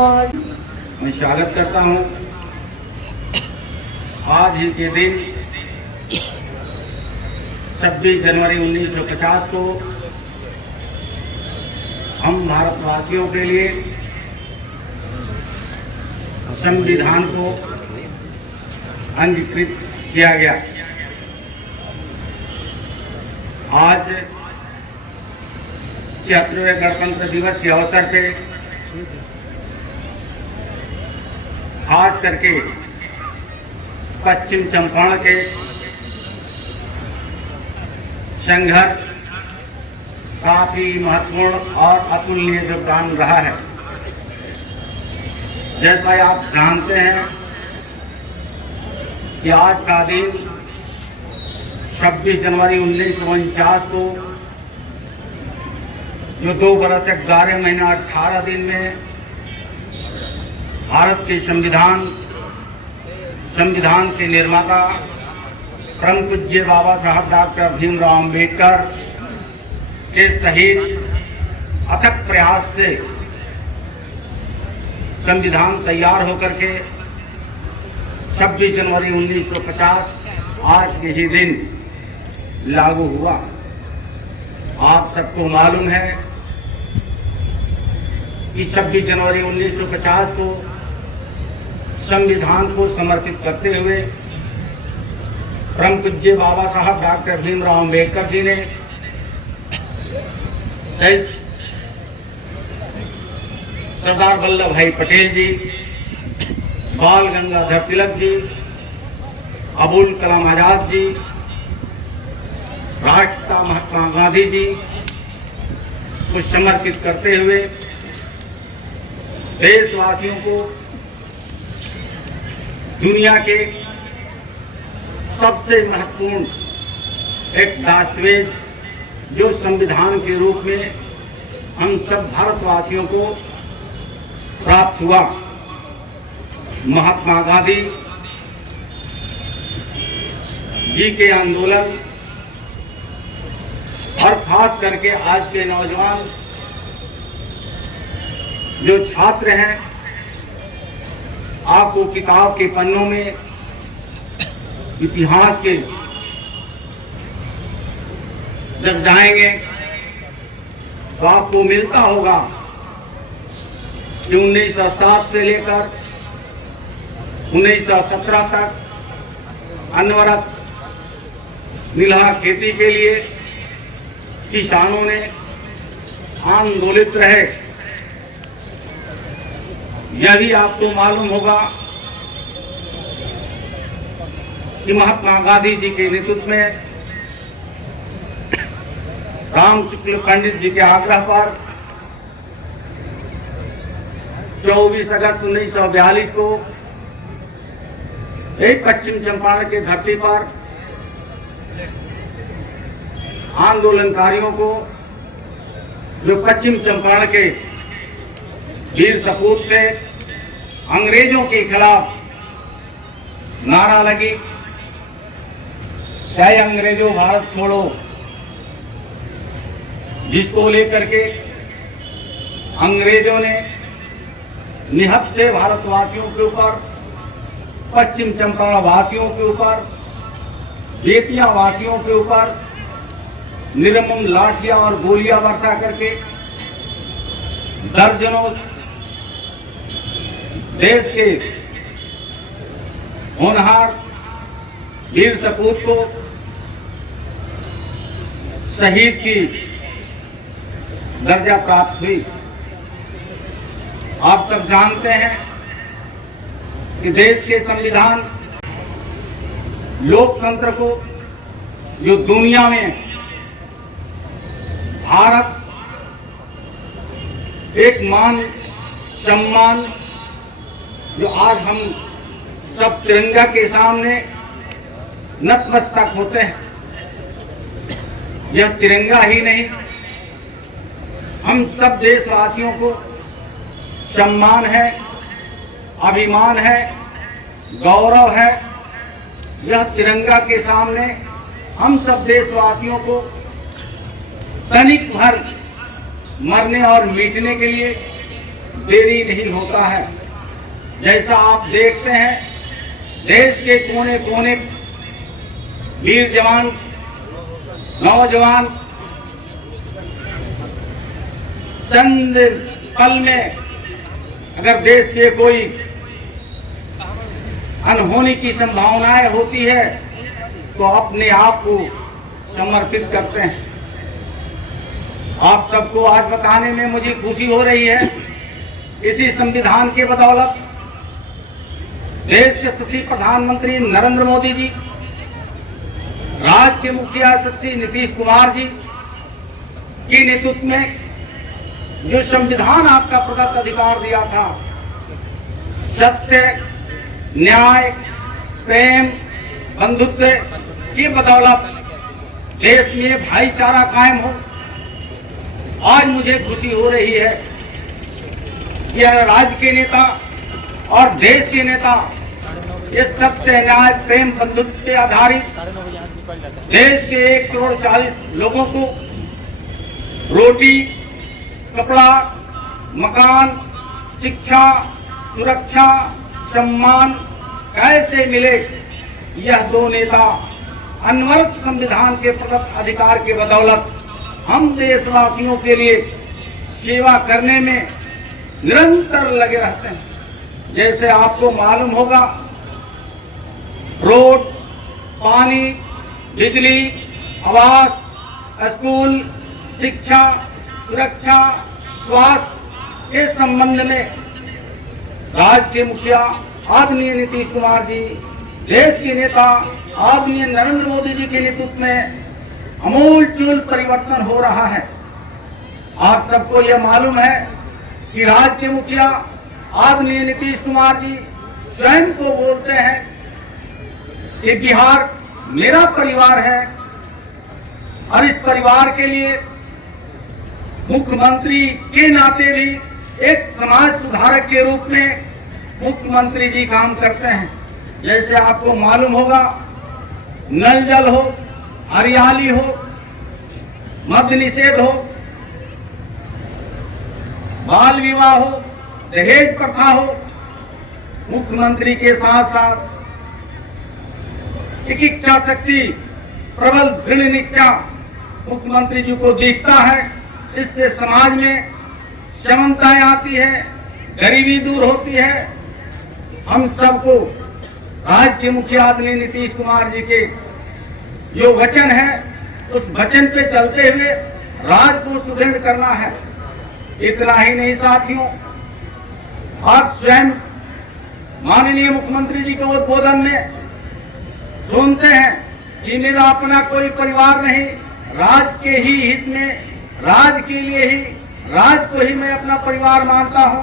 और मैं स्वागत करता हूं। आज ही के दिन 26 जनवरी 1950 को हम भारतवासियों के लिए संविधान को अंगीकृत किया गया। आज 76वें गणतंत्र दिवस के अवसर पे खास करके पश्चिम चंपारण के संघर्ष काफी महत्वपूर्ण और अतुलनीय योगदान रहा है। जैसा आप जानते हैं कि आज का दिन 26 जनवरी 1949 को जो 2 बरस 11 महीना 18 दिन में भारत के संविधान के निर्माता परम पूज्य बाबा साहब डॉक्टर भीमराव अंबेडकर के सहित अथक प्रयास से संविधान तैयार होकर के 26 जनवरी 1950 आज के ही दिन लागू हुआ। आप सबको मालूम है कि 26 जनवरी 1950 को संविधान को समर्पित करते हुए परम पूज्य बाबा साहब डॉक्टर भीमराव अंबेडकर जी ने सरदार वल्लभ भाई पटेल जी, बाल गंगाधर तिलक जी, अबुल कलाम आजाद जी, राष्ट्रपिता महात्मा गांधी जी को समर्पित करते हुए देशवासियों को दुनिया के सबसे महत्वपूर्ण एक दस्तावेज जो संविधान के रूप में हम सब भारतवासियों को प्राप्त हुआ, महात्मा गांधी जी के आंदोलन और खास करके आज के नौजवान जो छात्र हैं, आपको किताब के पन्नों में इतिहास के जब जाएंगे तो आपको मिलता होगा कि 1907 से लेकर 1917 तक अनवरत नीलहा खेती के लिए किसानों ने आंदोलित रहे। यह भी आपको मालूम होगा कि महात्मा गांधी जी के नेतृत्व में राम शुक्ल पंडित जी के आग्रह पर 24 अगस्त 1942 को एक पश्चिम चंपारण के धरती पर आंदोलनकारियों को, जो पश्चिम चंपारण के वीर सपूत थे, अंग्रेजों के खिलाफ नारा लगी, चाहे अंग्रेजों भारत छोड़ो, जिसको लेकर के अंग्रेजों ने निहत्थे भारतवासियों के ऊपर, पश्चिम चंपारण वासियों के ऊपर, बेतिया वासियों के ऊपर निर्मम लाठियां और गोलियां बरसा करके दर्जनों देश के होनहार वीर सपूत को शहीद की दर्जा प्राप्त हुई। आप सब जानते हैं कि देश के संविधान लोकतंत्र को जो दुनिया में भारत एक मान सम्मान, जो आज हम सब तिरंगा के सामने नतमस्तक होते हैं, यह तिरंगा ही नहीं, हम सब देशवासियों को सम्मान है, अभिमान है, गौरव है। यह तिरंगा के सामने हम सब देशवासियों को तनिक भर मरने और मिटने के लिए देरी नहीं होता है। जैसा आप देखते हैं, देश के कोने कोने वीर जवान, नौजवान चंद पल में अगर देश के कोई अनहोनी की संभावनाएं होती है तो अपने आप को समर्पित करते हैं। आप सबको आज बताने में मुझे खुशी हो रही है, इसी संविधान के बदौलत देश के यशस्वी प्रधानमंत्री नरेंद्र मोदी जी, राज्य के मुखिया यशस्वी नीतीश कुमार जी के नेतृत्व में जो संविधान आपका प्रदत्त अधिकार दिया था, सत्य, न्याय, प्रेम, बंधुत्व की बदौलत देश में भाईचारा कायम हो, आज मुझे खुशी हो रही है कि राज्य के नेता और देश के नेता इस सत्य, न्याय, प्रेम, बंधुत्व पे आधारित देश के 1,40,00,000 लोगों को रोटी, कपड़ा, मकान, शिक्षा, सुरक्षा, सम्मान कैसे मिले, यह दो नेता अनवरत संविधान के प्रदत्त अधिकार के बदौलत हम देशवासियों के लिए सेवा करने में निरंतर लगे रहते हैं। जैसे आपको मालूम होगा, रोड, पानी, बिजली, आवास, स्कूल, शिक्षा, सुरक्षा, स्वास्थ्य के संबंध में राज्य के मुखिया आदरणीय नीतीश कुमार जी, देश के नेता आदरणीय नरेंद्र मोदी जी के नेतृत्व में अमूलचूल परिवर्तन हो रहा है। आप सबको यह मालूम है कि राज्य के मुखिया आदरणीय नीतीश कुमार जी स्वयं को बोलते हैं कि बिहार मेरा परिवार है और इस परिवार के लिए मुख्यमंत्री के नाते भी एक समाज सुधारक के रूप में मुख्यमंत्री जी काम करते हैं। जैसे आपको मालूम होगा, नल जल हो, हरियाली हो, मद्य निषेध हो, बाल विवाह हो, दहेज प्रथा हो, मुख्यमंत्री के साथ साथ एक इच्छा शक्ति, प्रबल दृढ़ निश्चय मुख्यमंत्री जी को दिखता है। इससे समाज में समानताएं आती है, गरीबी दूर होती है। हम सबको राज्य के मुखिया आदरणीय नीतीश कुमार जी के जो वचन है, उस वचन पे चलते हुए राज्य को सुदृढ़ करना है। इतना ही नहीं साथियों, आप स्वयं माननीय मुख्यमंत्री जी के उद्बोधन में सुनते हैं कि मेरा अपना कोई परिवार नहीं, राज्य के ही हित में, राज्य के लिए ही, राज्य को ही मैं अपना परिवार मानता हूं।